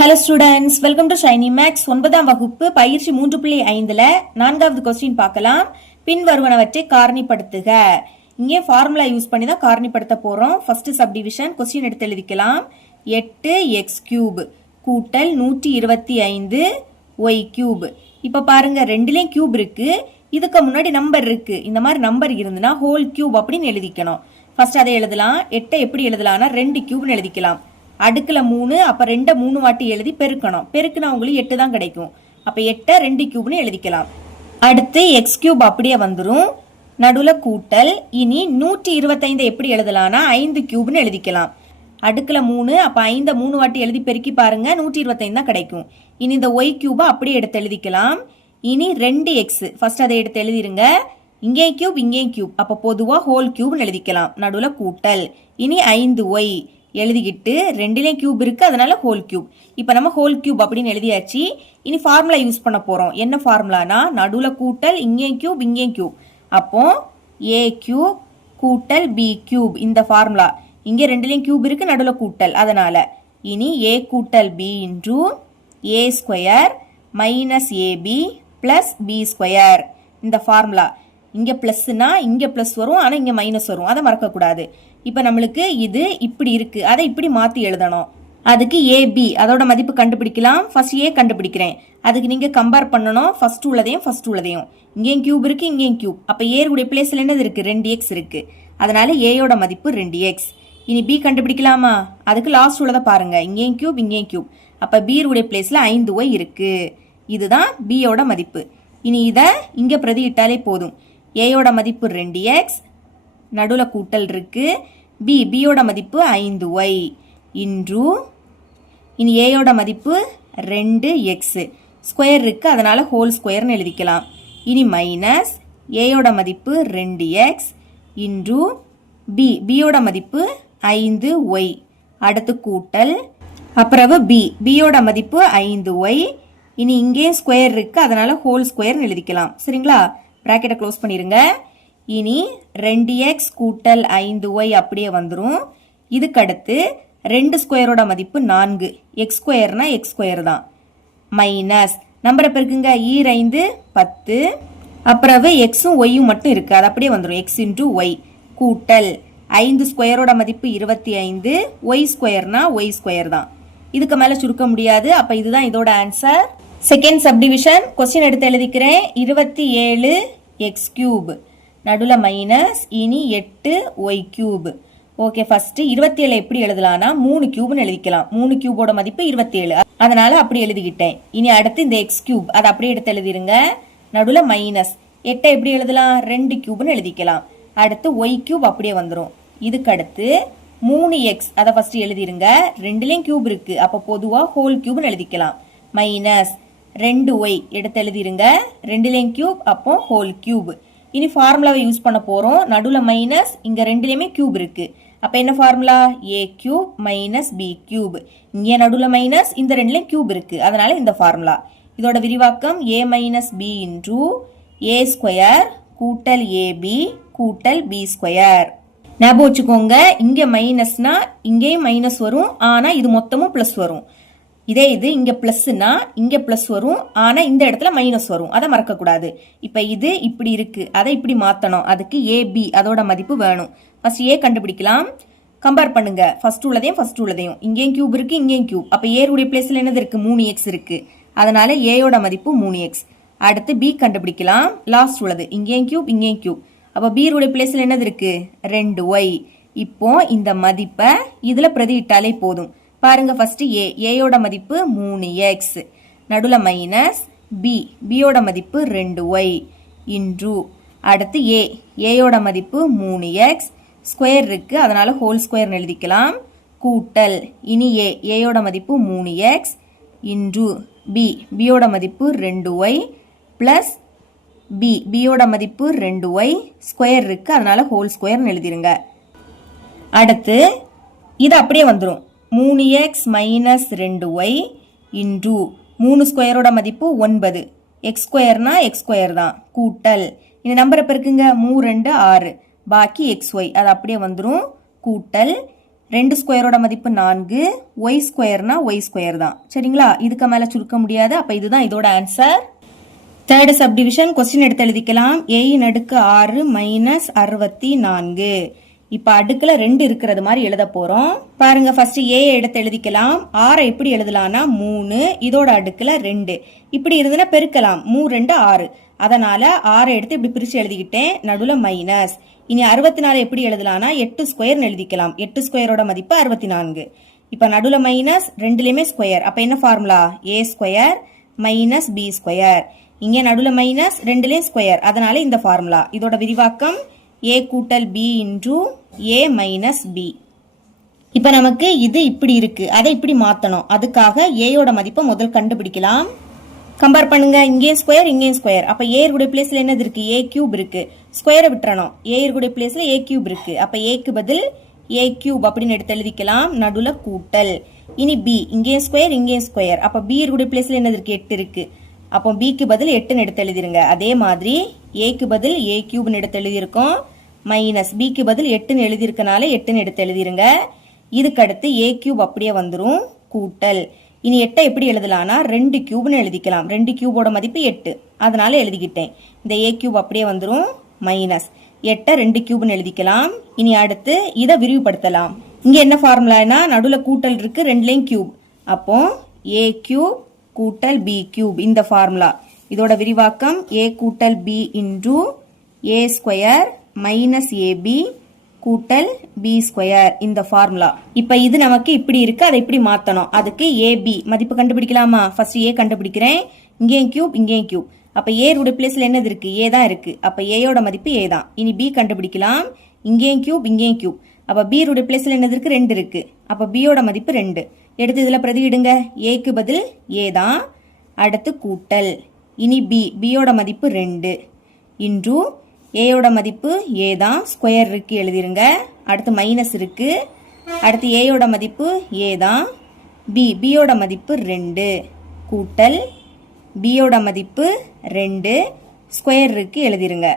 Hello students, welcome to Shiny Max. 9ஆம் வகுப்பு பயிற்சி 3.5ல 4வது கொஸ்டின் பார்க்கலாம். பின்வருவனவற்றை காரணிப்படுத்துக. இங்கே ஃபார்முலா யூஸ் பண்ணி தான் காரணிப்படுத்த போறோம். ஃபர்ஸ்ட் சப்டிவிஷன் கொஸ்டின் எடுத்து எழுதிக்கலாம். 8x³ கூட்டல் 125 y³ இப்போ பாருங்க, ரெண்டுலேயும் கியூப் இருக்கு, இதுக்கு முன்னாடி நம்பர் இருக்கு. இந்த மாதிரி நம்பர் இருந்துன்னா ஹோல் கியூப் அப்படின்னு எழுதிக்கணும். ஃபர்ஸ்ட் அதை எழுதலாம். 8 எப்படி எழுதலாம்னா 2 கியூப்னு எழுதிக்கலாம். அடுக்குல 3, அப்ப 2 3 வாட்டி எழுதி பெருக்கணும். பெருக்குனா உங்களுக்கு 8 தான் கிடைக்கும். அப்ப 8 2 கியூப்னு எழுதிக்கலாம். அடுத்து x³ அப்படியே வந்துரும். நடுவுல கூட்டல். இனி 125 எப்படி எழுதலாம்னா 5 கியூப்னு எழுதிக்கலாம். அடுக்குல 3, அப்ப 5 3 வாட்டி எழுதி பெருக்கி பாருங்க, 125 தான் கிடைக்கும். இனி இந்த y³ அப்படியே எடுத்து எழுதிக்கலாம். இனி 2x ஃபர்ஸ்ட் அதை எடுத்து எழுதிருங்க. இங்கே கியூப் இங்கே கியூப், அப்ப பொதுவா ஹோல் கியூப்னு எழுதிக்கலாம். நடுவுல கூட்டல். இனி 5y எழுதிக்கிட்டு ரெண்டுலேயும் கியூப் இருக்கு, அதனால ஹோல் கியூப். இப்போ நம்ம ஹோல் கியூப் அப்படின்னு எழுதியாச்சு. இனி ஃபார்முலா யூஸ் பண்ண போறோம். என்ன ஃபார்முலானா நடுவுல கூட்டல், இங்கே கியூப் இங்கே கியூப், அப்போ a³ கூட்டல் b³ இந்த ஃபார்முலா. இங்கே ரெண்டுலேயும் கியூப் இருக்கு, நடுவுல கூட்டல், அதனால இனி a கூட்டல் b into a² minus ab plus b² இந்த ஃபார்முலா. இங்க பிளஸ்னா இங்க பிளஸ் வரும், ஆனா இங்க மைனஸ் வரும், அதை மறக்க கூடாது. இப்ப நம்மளுக்கு இது இப்படி இருக்கு, அதை இப்படி மாத்தி எழுதணும். அதுக்கு ab அதோட மதிப்பு கண்டுபிடிக்கலாம். ஃபர்ஸ்ட் a கண்டுபிடிக்கிறேன். அதுக்கு நீங்க கம்பேர் பண்ணணும் ஃபர்ஸ்ட் உள்ளதையும். இங்கேயும் கியூப் இருக்கு, இங்கேயும் கியூப், அப்ப a உடைய பிளேஸ்ல என்னது இருக்கு, 2x இருக்கு, அதனால a யோட மதிப்பு 2x. இனி b கண்டுபிடிக்கலாமா? அதுக்கு லாஸ்ட் உள்ளதை பாருங்க, இங்கேயும் கியூப், அப்ப b உடைய பிளேஸ்ல 5y இருக்கு. இதுதான் b யோட மதிப்பு. இனி இத இங்க பிரதியிட்டாலே போதும். a யோட மதிப்பு 2x, நடுவுல கூட்டல் இருக்கு, b யோட மதிப்பு 5y இன்டு இனி a யோட மதிப்பு 2x ஸ்கொயர் இருக்கு, அதனால ஹோல் ஸ்கொயர்னு எழுதிக்கலாம். இனி மைனஸ் a யோட மதிப்பு 2x இன்டு b யோட மதிப்பு 5y அடுத்து கூட்டல், அப்புறம் b யோட மதிப்பு 5y. இனி இங்கே ஸ்கொயர் இருக்கு, அதனால ஹோல் ஸ்கொயர்னு எழுதிக்கலாம். சரிங்களா? பிராக்கெட்டை க்ளோஸ் பண்ணிருங்க. இனி 2x கூட்டல் 5y அப்படியே வந்துரும். இதுக்கு அடுத்து 2 ஸ்கொயரோட மதிப்பு 4, x² x² தான், மைனஸ் நம்பரை பெருக்குங்க, 5 10, அப்புறம் எக்ஸும் ஒய்யும் மட்டும் இருக்கு, அது அப்படியே வந்துடும், x இன்டு ஒய் கூட்டல் 5 ஸ்கொயரோட மதிப்பு 25, y² தான். இதுக்கு மேல சுருக்க முடியாது, அப்ப இதுதான் இதோட ஆன்சர். செகண்ட் சப்டிவிஷன் கொஸ்டின் எடுத்து எழுதிக்கிறேன். 27x³ நடுவுல மைனஸ், இனி 8y³ ஓகே. ஃபர்ஸ்ட் 27 எப்படி எழுதலாம்னா 3 கியூப்னு எழுதிக்கலாம். 3 கியூபோட மதிப்பு 27, அதனால அப்படி எழுதிக்கிட்டேன். இனி அடுத்து இந்த x³ அதை அப்படியே எடுத்து எழுதிருங்க. நடுவுல மைனஸ் 8 எப்படி எழுதலாம், 2 கியூப்னு எழுதிக்கலாம். அடுத்து y³ அப்படியே வந்துடும். இதுக்கு அடுத்து 3x அதை ஃபர்ஸ்ட் எழுதிருங்க. ரெண்டுலேயும் கியூப் இருக்கு, அப்போ பொதுவா ஹோல் கியூப்னு எழுதிக்கலாம். மைனஸ் 2y எடுத்து எழுதிருங்க. ரெண்டுலேயும் கியூப், அப்போ ஹோல் கியூப். இனி ஃபார்முலாவை யூஸ் பண்ண போறோம். நடுவுல மைனஸ், இங்க ரெண்டுலேயுமே கியூப் இருக்கு, அப்ப என்ன ஃபார்முலா, a³ மைனஸ் b³. இங்கே நடுவுல மைனஸ், இந்த ரெண்டுலேயும் கியூப் இருக்கு, அதனால இந்த ஃபார்முலா. இதோட விரிவாக்கம் a minus b into a² கூட்டல் ab கூட்டல் b². ஞாபகம் வச்சுக்கோங்க, இங்க மைனஸ்னா இங்கேயும் மைனஸ் வரும், ஆனா இது மொத்தமும் பிளஸ் வரும். இதே இது இங்க பிளஸ்னா இங்க பிளஸ் வரும், ஆனா இந்த இடத்துல மைனஸ் வரும், அதை மறக்க கூடாது. இப்ப இது இப்படி இருக்கு, அதை இப்படி மாத்தணும். அதுக்கு ab அதோட மதிப்பு வேணும். ஃபர்ஸ்ட் a கண்டுபிடிக்கலாம். கம்பேர் பண்ணுங்க ஃபர்ஸ்ட் உள்ளதையும். இங்கேயும் கியூப் இருக்கு, இங்கேயும் கியூப், அப்ப a உடைய பிளேஸ்ல என்னது இருக்கு, 3x இருக்கு, அதனால a யோட மதிப்பு 3x. அடுத்து b கண்டுபிடிக்கலாம். லாஸ்ட் உள்ளது, இங்கேயும் கியூப், அப்ப b உடைய பிளேஸ்ல என்னது இருக்கு, 2y. இப்போ இந்த மதிப்பை இதுல பிரதியிட்டாலே போதும். பாருங்க, ஃபர்ஸ்ட் a யோட மதிப்பு 3x, நடுவுல மைனஸ் b யோட மதிப்பு 2y இன்டு அடுத்து a யோட மதிப்பு 3x ஸ்கொயர் இருக்கு, அதனால ஹோல் ஸ்கொயர் எழுதிக்கலாம். கூட்டல் இனி a யோட மதிப்பு 3x இன்டு b யோட மதிப்பு 2y பிளஸ் b யோட மதிப்பு 2y ஸ்கொயர் இருக்கு, அதனால ஹோல் ஸ்கொயர் எழுதிருங்க. அடுத்து இது அப்படியே வந்துடும். 3x மைனஸ் 2y இன்டு 3 ஸ்கொயரோட மதிப்பு 9, x² தான், கூட்டல் இந்த நம்பரை பெருக்குங்க, 3 2 6, பாக்கி xy அது அப்படியே வந்துடும், கூட்டல் 2 ஸ்கொயரோட மதிப்பு 4, ஒய் ஸ்கொயர்னா ஒய் ஸ்கொயர் தான். சரிங்களா? இதுக்கு மேல சுருக்க முடியாது. அப்ப இதுதான் இதோட ஆன்சர். தேர்ட் சப்டிவிஷன் கொஸ்டின் எடுத்து எழுதிக்கலாம். a இன் அடுக்கு 6 மைனஸ் 64. இப்ப அடுக்குல 2 இருக்கிறது மாதிரி எழுத போறோம். பாருங்க, ஃபர்ஸ்ட் a எடுத்து எழுதிக்கலாம். 6 எப்படி எழுதலாம்னா 3, இதோட அடுக்குல 2. இப்படி இருந்துன்னா பெருக்கலாம். 3 2 6. அதனால 6 எடுத்து இப்படி பிரிச்சு எழுதிக்கிட்டேன். நடுவுல மைனஸ். இனி 64 எப்படி எழுதலாம்னா 8 ஸ்கொயர் எழுதிக்கலாம். 8 ஸ்கொயரோட மதிப்பு 64. இப்ப நடுவுல மைனஸ், ரெண்டுலயுமே ஸ்கொயர். அப்ப என்ன formula? a square minus b square. இங்க நடுவுல மைனஸ், ரெண்டுலயும் ஸ்கொயர். அதனால இந்த ஃபார்முலா. இதோட விரிவாக்கம் a கூட்டல் b into a minus b. இப்ப நமக்கு இது இப்படி இருக்கு, அதை இப்படி மாத்தணும். அதுக்காக a யோட மதிப்பை முதல் கண்டுபிடிக்கலாம். கம்பேர் பண்ணுங்க. இங்கேயும் ஸ்கொயர், இங்கேயும் ஸ்கொயர். அப்ப a இருக்குடைய பிளேஸ்ல என்னது இருக்கு? a கியூப் இருக்கு. ஸ்கொயரை விட்டுறணும். a இருக்குடைய பிளேஸ்ல a கியூப் இருக்கு. அப்ப a க்கு பதில் a கியூப் அப்படின்னு எடுத்து எழுதிக்கலாம். நடுவுல கூட்டல். இனி b, இங்கேயும் ஸ்கொயர், இங்கேயும் ஸ்கொயர். அப்ப b இருக்குடைய பிளேஸ்ல என்னது இருக்கு? 8 இருக்கு. அப்போ b க்கு பதில் 8ன்னு எடுத்து எழுதிருங்க. அதே மாதிரி a க்கு பதில் a கியூப்னு எடுத்து எழுதியிருக்கோம். மைனஸ் b க்கு பதில் 8ன்னு எழுதியிருக்கனால 8ன்னு எடுத்து எழுதிருங்க. இதுக்கு அடுத்து a கியூப் அப்படியே வந்துரும். கூட்டல். இனி 8 எப்படி எழுதலாம்னா 2 கியூப்னு எழுதிக்கலாம். 2 கியூபோட மதிப்பு 8. அதனால எழுதிக்கிட்டேன். இந்த a கியூப் அப்படியே வந்துரும். மைனஸ் 8 2 கியூப்னு எழுதிக்கலாம். இனி அடுத்து இதை விரிவுபடுத்தலாம். இங்க என்ன ஃபார்முலானா நடுவுல கூட்டல் இருக்கு, ரெண்டுலயும் கியூப். அப்போ a கியூப் கூட்டல் b கியூப் இந்த ஃபார்முலா. இதோட விரிவாக்கம் a கூட்டல் b into a square minus ab கூட்டல் b ஸ்கொயர் இந்த ஃபார்முலா. இப்ப இது நமக்கு இப்படி இருக்கு, அதை இப்படி மாத்தணும். அதுக்கு ab மதிப்பு கண்டுபிடிக்கலாமா? ஃபர்ஸ்ட் a கண்டுபிடிக்கிறேன். இங்கேயும் கியூப், இங்கேயும் கியூப். அப்ப a உடைய பிளேஸ்ல என்னது இருக்கு? a தான் இருக்கு. அப்ப a யோட மதிப்பு a தான். இனி b கண்டுபிடிக்கலாம். இங்கேயும் கியூப், இங்கேயும் கியூப். அப்ப b உடைய பிளேஸ்ல என்னது இருக்கு? 2 இருக்கு. அப்ப b யோட மதிப்பு 2. எடுத்து இதுல பிரதியிடுங்க. a க்கு பதில் a தான். அடுத்து கூட்டல். இனி b யோட மதிப்பு 2 இன்டு a யோட மதிப்பு a தான். ஸ்கொயர் இருக்கு, எழுதிருங்க. அடுத்து மைனஸ் இருக்கு. அடுத்து a யோட மதிப்பு a தான். b யோட மதிப்பு 2 கூட்டல் b யோட மதிப்பு 2 ஸ்கொயர் இருக்கு, எழுதிருங்க.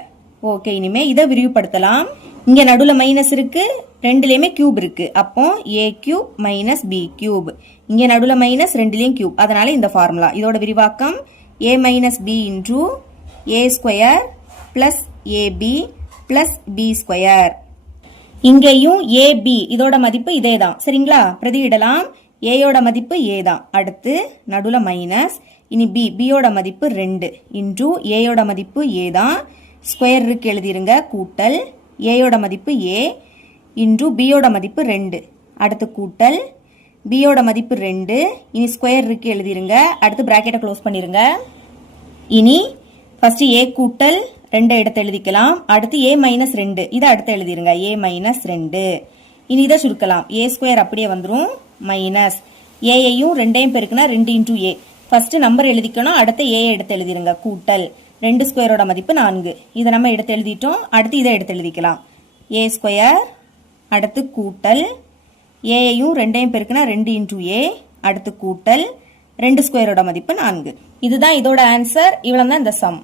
ஓகே, இனிமே இதை விரிவுபடுத்தலாம். இங்க நடுவுல மைனஸ் இருக்கு, ரெண்டுலயுமே கியூப் இருக்கு. அப்போ a cube minus b cube. இங்க நடுவுல மைனஸ், ரெண்டுலயும் கியூப். அதனால இந்த ஃபார்முலா. இதோட விரிவாக்கம் a minus b into a square plus ab plus b square. இங்கேயும் ab இதோட மதிப்பு இதே தான். சரிங்களா? பிரதியிடலாம். a யோட மதிப்பு a தான். அடுத்து நடுவுல மைனஸ். இனி b யோட மதிப்பு 2 இன்டு a யோட மதிப்பு a தான். ஸ்கொயர் இருக்கு, எழுதிருங்க. கூட்டல் a யோட மதிப்பு a இன்டு b யோட மதிப்பு 2. அடுத்து கூட்டல் b யோட மதிப்பு 2. இனி ஸ்கொயர் இருக்கு, எழுதிருங்க. அடுத்து பிராக்கெட்டை க்ளோஸ் பண்ணிருங்க. இனி ஃபர்ஸ்ட் a கூட்டல் 2 எடுத்து எழுதிக்கலாம். அடுத்து a மைனஸ் 2 இதை அடுத்து எழுதிருங்க. a minus 2. இனி இதை சுருக்கலாம். a ஸ்கொயர் அப்படியே வந்துரும். மைனஸ் a-யையும் 2ஐயும் பெருக்குனா 2 இன்டு a. ஃபர்ஸ்ட் நம்பர் எழுதிக்கணும். அடுத்து a எடுத்து எழுதிருங்க. கூட்டல் 2 ஸ்கொயரோட மதிப்பு 4. இதை நம்ம எடுத்து எழுதிட்டோம். அடுத்து இதை எடுத்து எழுதிக்கலாம். a square. அடுத்து கூட்டல் a-யையும் 2ஐயும் பெருக்குனா 2 இன்டு a. அடுத்து கூட்டல் 2 ஸ்கொயரோட மதிப்பு 4. இதுதான் இதோட ஆன்சர். இவ்வளவு தான் இந்த சம்.